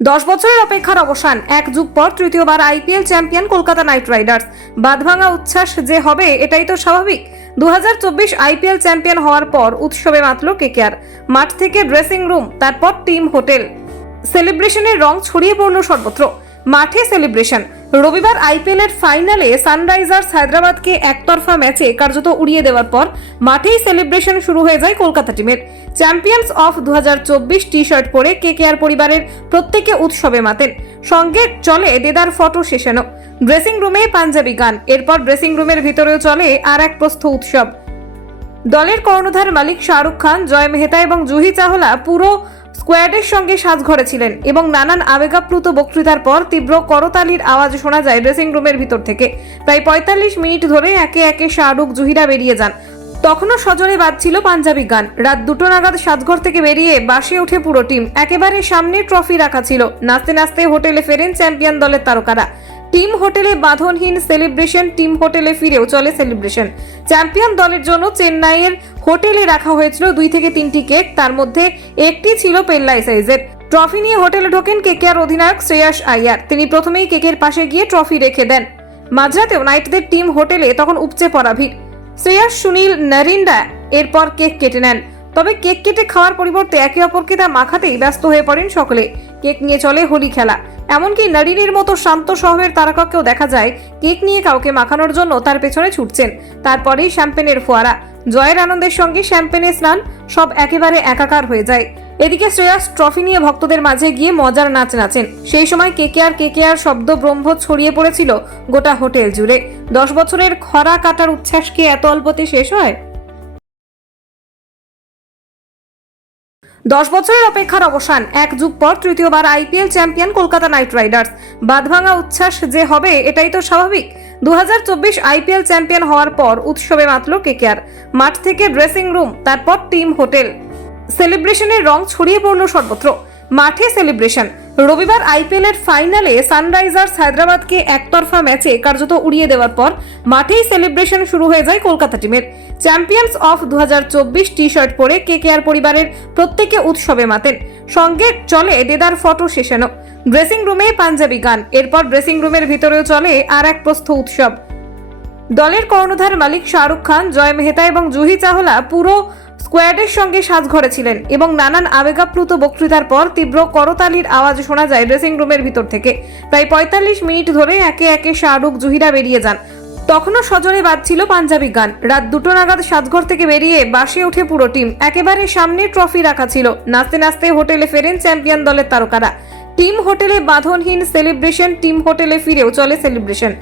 দশ বছরের অপেক্ষার অবসান। এক যুগ পর তৃতীয়বার IPL champion Kolkata Knight Riders. বাঁধভাঙা উচ্ছ্বাস যে হবে, এটাই তো স্বাভাবিক। দু হাজার চব্বিশ আইপিএল চ্যাম্পিয়ন হওয়ার পর উৎসবে মাতল কেকেআর। মাঠ থেকে ড্রেসিং রুম, তারপর টিম হোটেল। সেলিব্রেশনের রং ছড়িয়ে পড়ল সর্বত্র। মাঠে সেলিব্রেশন। রবিবার আইপিএল এর ফাইনালে সানরাইজার্স হায়দ্রাবাদকে একতরফা ম্যাচে কার্যত উড়িয়ে দেওয়ার পর মাঠেই সেলিব্রেশন শুরু হয়ে যায় কলকাতা টিমের। চ্যাম্পিয়ন্স অফ দু টি শার্ট পরে কেকেআর পরিবারের প্রত্যেকে উৎসবে মাতেন। সঙ্গে চলে দেদার ফটো সেশনও ড্রেসিং রুমে পাঞ্জাবি গান। এরপর ড্রেসিং রুমের ভিতরেও চলে আর এক প্রস্থ উৎসব। দলের কর্ণধার মালিক শাহরুখ খান, জয় মেহতা এবং জুহি চাহলা পুরো স্কোয়াডের সঙ্গে সাজঘরে ছিলেন এবং নানান আবেগাপ্লুত বক্তৃতার পর তীব্র করতালির আওয়াজ শোনা যায় ড্রেসিং রুমের ভিতর থেকে। প্রায় পঁয়তাল্লিশ মিনিট ধরে একে একে শাহরুখ, জুহিরা বেরিয়ে যান। তখনও সজনে বাজছিল পাঞ্জাবি গান। রাত দুটো নাগাদ সাজঘর থেকে বেরিয়ে বাসে ওঠে পুরো টিম। একেবারে সামনে ট্রফি রাখা ছিল। নাচতে নাচতে হোটেলে ফেরেন চ্যাম্পিয়ন দলের তারকারা। টিম হোটেলে বাঁধনহীন সেলিব্রেশন, টিম হোটেলে ফিরেও চলে সেলিব্রেশন। চ্যাম্পিয়ন দলের জন্য চেন্নাইয়ের হোটেলে রাখা হয়েছিল দুই থেকে তিনটি কেক, তার মধ্যে একটি ছিল পেল্লাই সাইজের। ট্রফি নিয়ে হোটেলে ঢোকেন কেকেআর অধিনায়ক শ্রেয়াস আইয়ার তিনি প্রথমেই কেকের পাশে গিয়ে ট্রফি রেখে দেন। মাঝরাতেও নাইটদের টিম হোটেলে তখন উপচে পড়া ভিড়। শ্রেয়াস, সুনীল নারিন্ডা এরপর কেক কেটে নেন। তবে কেক কেটে খাওয়ার পরিবর্তে একে অপরকে তা মাখাতেই ব্যস্ত হয়ে পড়েন সকলে। কেক নিয়ে চলে হোলি খেলা। এমনকি নারিনের মতো শান্ত স্বভাবের তারকাকেও দেখা যায়, কেক নিয়ে কাউকে মাখানোর জন্য তার পেছনে ছুটছেন। তারপরেই শ্যাম্পেনের ফোয়ারা। জয়ের আনন্দের সঙ্গে শ্যাম্পেনে স্নান, সব একেবারে একাকার হয়ে যায়। এদিকে শ্রেয়াস ট্রফি নিয়ে ভক্তদের মাঝে গিয়ে মজার নাচ নাচেন। সেই সময় কেকেআর কেকেআর শব্দ ব্রহ্ম ছড়িয়ে পড়েছিল গোটা হোটেল জুড়ে। দশ বছরের খরা কাটার উচ্ছ্বাস কি এত অল্পতে শেষ হয়? দশ বছরের অপেক্ষার অবসান, এক যুগ পর তৃতীয়বার IPL champion Kolkata Knight Riders. বাঁধভাঙা উচ্ছ্বাস যে হবে, এটাই তো স্বাভাবিক। দু হাজার চব্বিশ আইপিএল চ্যাম্পিয়ন হওয়ার পর উৎসবে মাতল কেকেআর। মাঠ থেকে ড্রেসিং রুম, তারপর টিম হোটেল। সেলিব্রেশনের রং ছড়িয়ে পড়ল সর্বত্র। মাঠে সেলিব্রেশন। রবিবার আইপিএল এর ফাইনালে সানরাইজার্স হায়দ্রাবাদকে একতরফা ম্যাচে কার্যত উড়িয়ে দেওয়ার পর মাঠেই সেলিব্রেশন শুরু হয়ে যায় কলকাতা টিমের। চ্যাম্পিয়ন্স অফ দু টি শার্ট পরে কে কেকেআর পরিবারের প্রত্যেকে উৎসবে মাতেন। সঙ্গে চলে দেদার ফটো সেশনও। ড্রেসিং রুমে পাঞ্জাবি গান। এরপর ড্রেসিং রুমের ভিতরেও চলে আর এক প্রস্থ উৎসব। দলের কর্ণধার মালিক শাহরুখ খান, জয় মেহতা এবং জুহি চাহলা পুরো স্কোয়াডের সঙ্গে সাজঘরে ছিলেন এবং নানান আবেগাপ্লুত বক্তৃতার পর তীব্র করতালির আওয়াজ শোনা যায় ড্রেসিং রুমের ভিতর থেকে। প্রায় পঁয়তাল্লিশ মিনিট ধরে একে একে শাহরুখ, জুহিরা বেরিয়ে যান। তখনও সজনে বাজছিল পাঞ্জাবি গান। রাত দুটো নাগাদ সাজঘর থেকে বেরিয়ে বাসে ওঠে পুরো টিম। একেবারে সামনে ট্রফি রাখা ছিল। নাচতে নাচতে হোটেলে ফেরেন চ্যাম্পিয়ন দলের তারকারা। টিম হোটেলে বাঁধনহীন সেলিব্রেশন, টিম হোটেলে ফিরেও চলে সেলিব্রেশন।